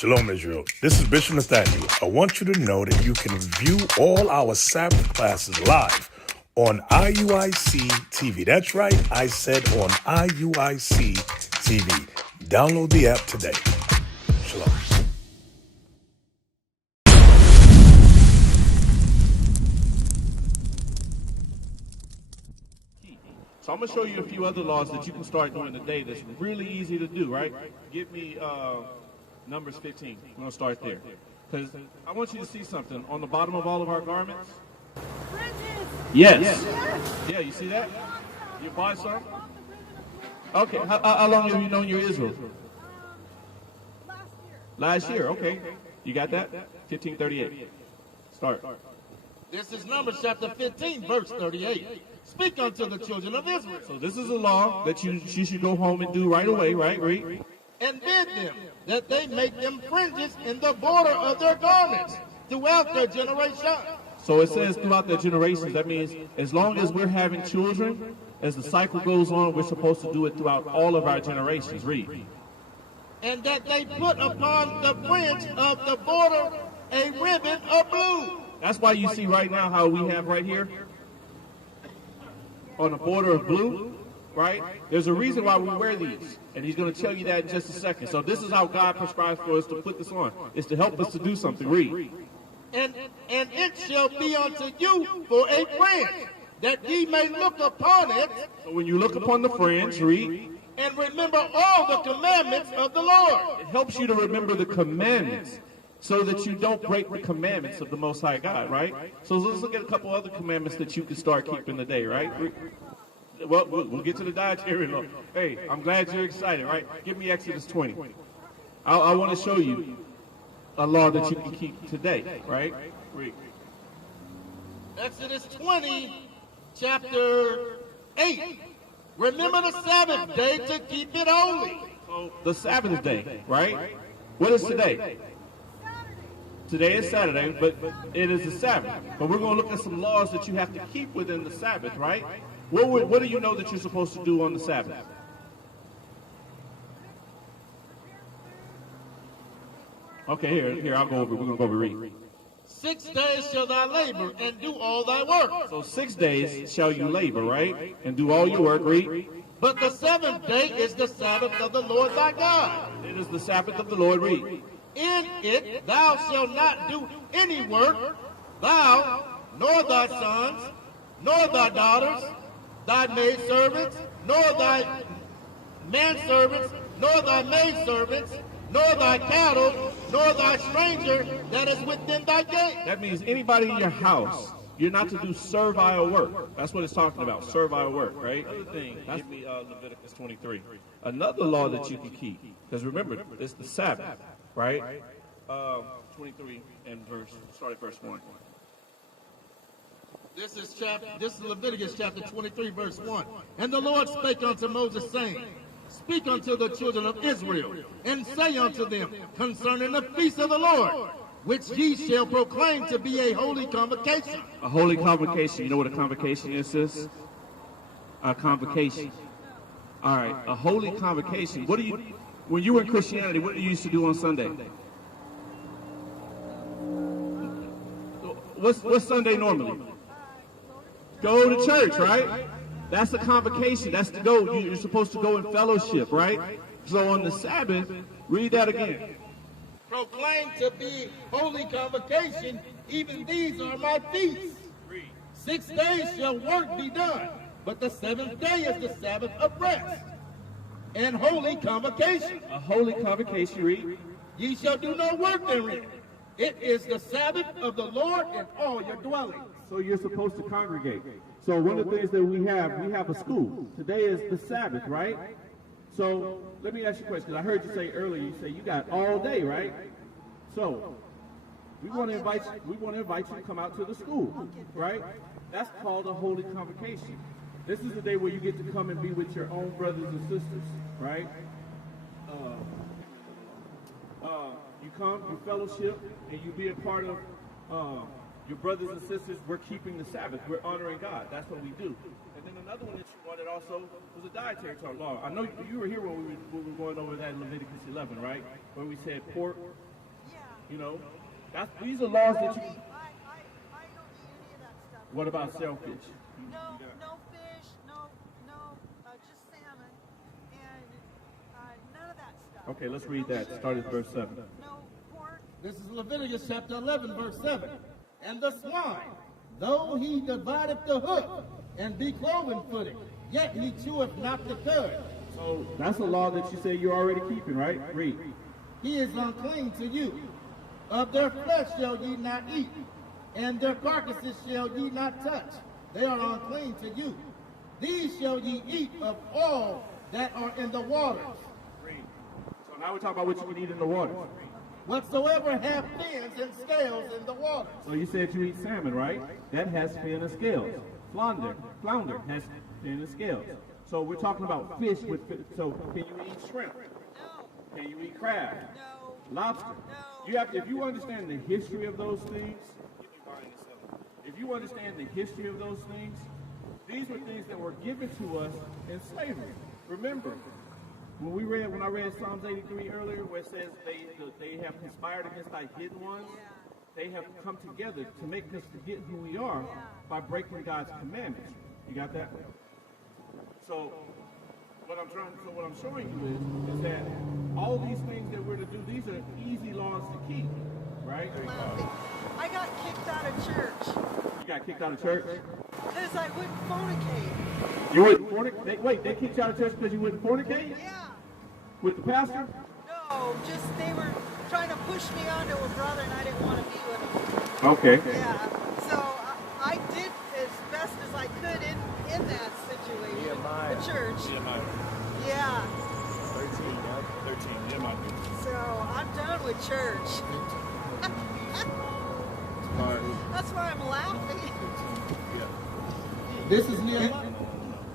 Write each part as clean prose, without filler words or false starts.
Shalom, Israel. This is Bishop Nathaniel. I want you to know that you can view all our Sabbath classes live on IUIC TV. That's right, I said on IUIC TV. Download the app today. Shalom. So I'm going to show you a few other laws that you can start doing today that's really easy to do, right? Give me Numbers 15. We're going to start there. Because I want you to see something. On the bottom of all of our garments. Yes. Yeah, you see that? You buy some? Okay. How long have you known you're Israel? Last year, okay. You got that? 1538. Start. This is Numbers chapter 15, verse 38. Speak unto the children of Israel. So this is a law that you should go home and do right away, right? Read. And bid them that they make them fringes in the border of their garments throughout their generation. So it says throughout their generations. That means as long as we're having children, as the cycle goes on, we're supposed to do it throughout all of our generations. Read. And that they put upon the fringe of the border a ribbon of blue. That's why you see right now how we have right here on the border of blue, right? There's a reason why we wear these, and he's going to tell you that in just a second. So this is how God prescribes for us to put this on. It's to help us to do something. Read. And it shall be unto you for a fringe, that ye may look upon it. So when you look upon the fringe, read. And remember all the commandments of the Lord. It helps you to remember the commandments so that you don't break the commandments of the Most High God, right? So let's look at a couple other commandments that you can start keeping today, right? Well, we'll get to the dietary law. Hey, I'm glad you're excited, right? Give me Exodus 20. I want to show you a law that you can keep today, right? Read. Exodus 20, chapter 8. Remember the Sabbath day to keep it holy. So the Sabbath day, right? What is today? Today is Saturday, but it is the Sabbath. But we're going to look at some laws that you have to keep within the Sabbath, right? What do you know that you're supposed to do on the Sabbath? Okay, here, I'll go over. We're going to go over read. 6 days shall thou labor and do all thy work. So 6 days shall you labor, right? And do all your work, read. But the seventh day is the Sabbath of the Lord thy God. It is the Sabbath of the Lord, read. In it thou shalt not do any work, thou, nor thy sons, nor thy daughters, thy maidservants, nor thy manservants, nor thy maidservants, nor thy cattle, nor thy stranger that is within thy gate. That means anybody in your house, you're not to do servile work. That's what it's talking about, servile work, right? Another thing, give me Leviticus 23. Another law that you can keep, because remember, it's the Sabbath, right? 23 and start at verse 1. This is Leviticus chapter 23, verse 1. And the Lord spake unto Moses, saying, Speak unto the children of Israel, and say unto them concerning the feast of the Lord, which ye shall proclaim to be a holy convocation. A holy convocation. You know what a convocation is, sis? A convocation. All right, a holy convocation. When you were in Christianity, what did you used to do on Sunday? What's Sunday normally? Go to church, right? That's a convocation. That's to go. You're supposed to go in fellowship, right? So on the Sabbath, read that again. Proclaim to be holy convocation, even these are my feasts. 6 days shall work be done, but the seventh day is the Sabbath of rest and holy convocation. A holy convocation, read. Ye shall do no work therein. It is the Sabbath of the Lord in all your dwellings. So you're supposed to congregate. So one of the things that we have a school. Today is the Sabbath, right? So let me ask you a question, because I heard you say earlier, you say you got all day, right? So we want to invite you to come out to the school, right? That's called a holy convocation. This is the day where you get to come and be with your own brothers and sisters, right? You come, you fellowship, and you be a part of your brothers and sisters. We're keeping the Sabbath. We're honoring God. That's what we do. And then another one that you wanted also was a dietary law. I know you were here when we were going over that in Leviticus 11, right? Where we said pork You know, these are laws that you. I don't eat any of that stuff. What about shellfish? No fish, just salmon, and none of that stuff. Okay, let's read that. Start at verse 7. No pork. This is Leviticus chapter 11, verse 7. And the swine, though he divideth the hoof, and be cloven-footed, yet he cheweth not the cud. So that's a law that you say you're already keeping, right? Read. He is unclean to you. Of their flesh shall ye not eat, and their carcasses shall ye not touch. They are unclean to you. These shall ye eat of all that are in the waters. Read. So now we're talking about what you can eat in the water. Whatsoever have fins and scales in the waters. So you said you eat salmon, right? That has fin and scales. Flounder has fin and scales. So we're talking about fish with fin. So can you eat shrimp? No. Can you eat crab? No. Lobster? No. You have to, if you understand the history of those things, these were things that were given to us in slavery. Remember, when I read Psalms 83 earlier, where it says they have conspired against thy hidden ones, they have come together to make us forget who we are by breaking God's commandments. You got that? So what I'm showing you is that all these things that we're to do, these are easy laws to keep, right? I got kicked out of church You got kicked out of church? because I wouldn't fornicate. You wouldn't fornicate? Wait, they kicked you out of church because you wouldn't fornicate? Yeah. With the pastor? No, just they were trying to push me onto a brother, and I didn't want to be with him. Okay. Yeah. So I did as best as I could in that situation. The church. Yeah. 13, So I'm done with church. That's why I'm laughing. This is Nehemiah,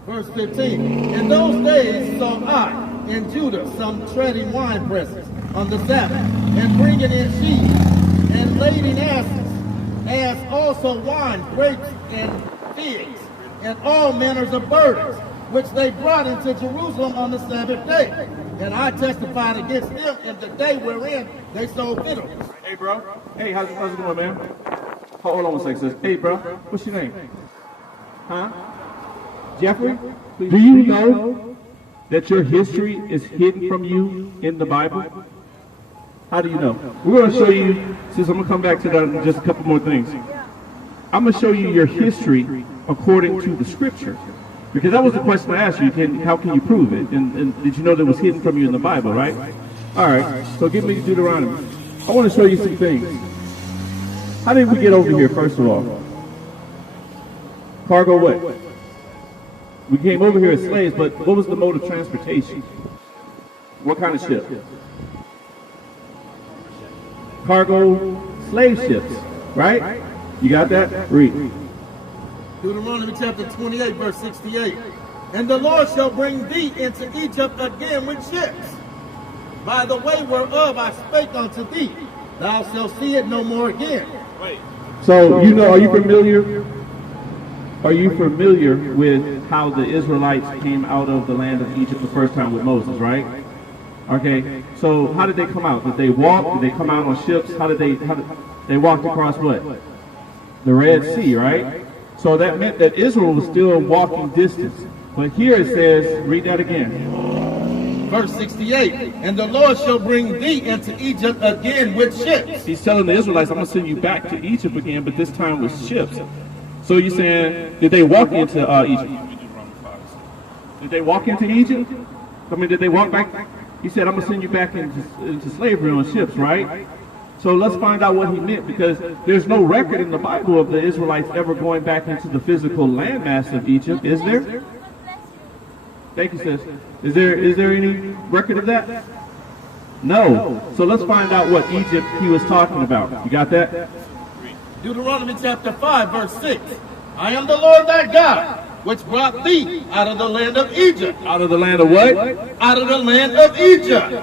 verse 15. In those days saw I in Judah some treading wine presses on the Sabbath, and bringing in sheaves, and lading asses, as also wine, grapes, and figs, and all manners of burdens, which they brought into Jerusalem on the Sabbath day. And I testified against them in the day wherein they sold victuals. Hey, bro. Hey, how's it going, man? Hold on one second, sis. Hey, bro. What's your name? Huh? Jeffrey? Do you know that your history is hidden from you in the Bible? How do you know? We're going to show you, since I'm going to come back to that in just a couple more things. I'm going to show you your history according to the scripture. Because that was the question I asked you. How can you prove it? And did you know that it was hidden from you in the Bible, right? All right. So give me Deuteronomy. I want to show you some things. How did we get over here, first of all? Cargo what? We came over here as slaves, but what was the mode of transportation? What kind of ship? Cargo slave ships, right? You got that? Read. Deuteronomy chapter 28, verse 68. And the Lord shall bring thee into Egypt again with ships, by the way whereof I spake unto thee. Thou shalt see it no more again. So, are you familiar? Are you familiar with how the Israelites came out of the land of Egypt the first time with Moses, right? Okay, so how did they come out? Did they walk? Did they come out on ships? How did they walked across what? The Red Sea, right? So that meant that Israel was still walking distance. But here it says, read that again. Verse 68, and the Lord shall bring thee into Egypt again with ships. He's telling the Israelites, I'm going to send you back to Egypt again, but this time with ships. So you're saying, did they walk into Egypt? Did they walk into Egypt? Did they walk back? He said, I'm going to send you back into slavery on ships, right? So let's find out what he meant, because there's no record in the Bible of the Israelites ever going back into the physical landmass of Egypt, is there? Thank you, sis. Is there any record of that? No. So let's find out what Egypt he was talking about. You got that? Deuteronomy chapter 5, verse 6. I am the Lord thy God, which brought thee out of the land of Egypt. Out of the land of what? Out of the land of Egypt.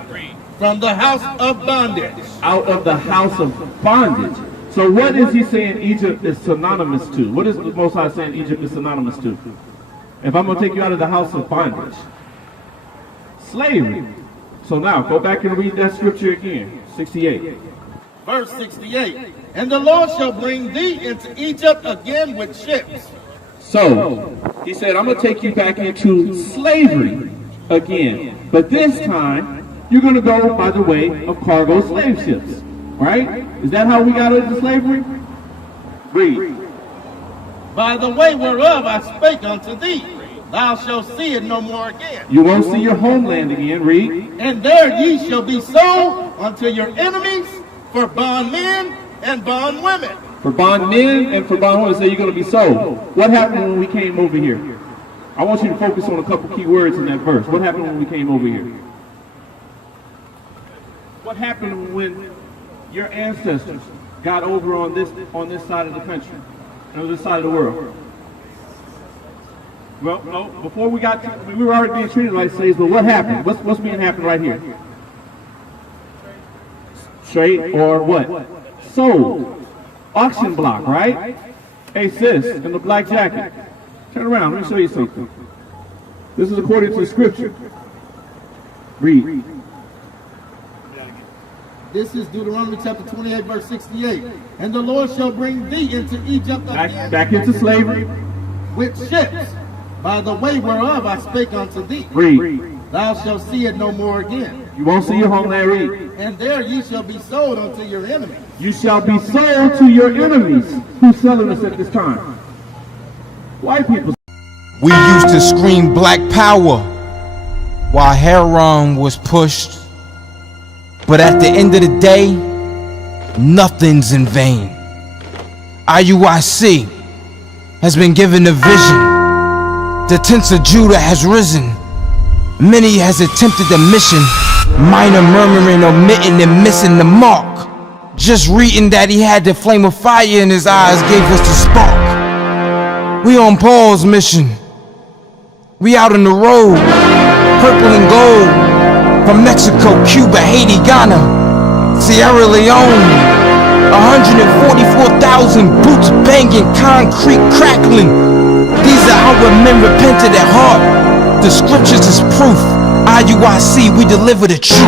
From the house of bondage. Out of the house of bondage. So what is he saying Egypt is synonymous to? What is the Most High saying Egypt is synonymous to? If I'm going to take you out of the house of bondage. Slavery. So now, go back and read that scripture again. 68. verse 68. And the Lord shall bring thee into Egypt again with ships. So, he said, I'm going to take you back into slavery again. But this time, you're going to go by the way of cargo slave ships. Right? Is that how we got into slavery? Read. By the way whereof I spake unto thee, thou shalt see it no more again. You won't see your homeland again. Read. And there ye shall be sold unto your enemies for bondmen and bondwomen. For bondmen and for bondwomen, so you're going to be sold. What happened when we came over here? I want you to focus on a couple key words in that verse. What happened when we came over here? What happened when your ancestors got over on this side of the country, on this side of the world? Well, no, before we got to, we were already being treated like slaves, but what happened? What's being happened right here? Straight or what? Sold. Auction block, right? Hey sis, in the black jacket, turn around, let me show you something. This is according to the scripture. Read. This is Deuteronomy chapter 28, verse 68. And the Lord shall bring thee into Egypt again Back into slavery. with ships, by the way whereof I spake unto thee. Read. Thou shalt see it no more again. You won't see your homeland. Read. And there ye shall be sold unto your enemies. You shall be sold to your enemies. Who's selling us at this time? White people. We used to scream black power while heroin was pushed. But at the end of the day, nothing's in vain. IUIC has been given a vision. The tents of Judah has risen. Many has attempted the mission. Minor murmuring, omitting, and missing the mark. Just reading that he had the flame of fire in his eyes gave us the spark. We on Paul's mission. We out on the road, purple and gold. From Mexico, Cuba, Haiti, Ghana, Sierra Leone. 144,000 boots banging, concrete crackling. These are our men repented at heart. The scriptures is proof. IUIC, we deliver the truth.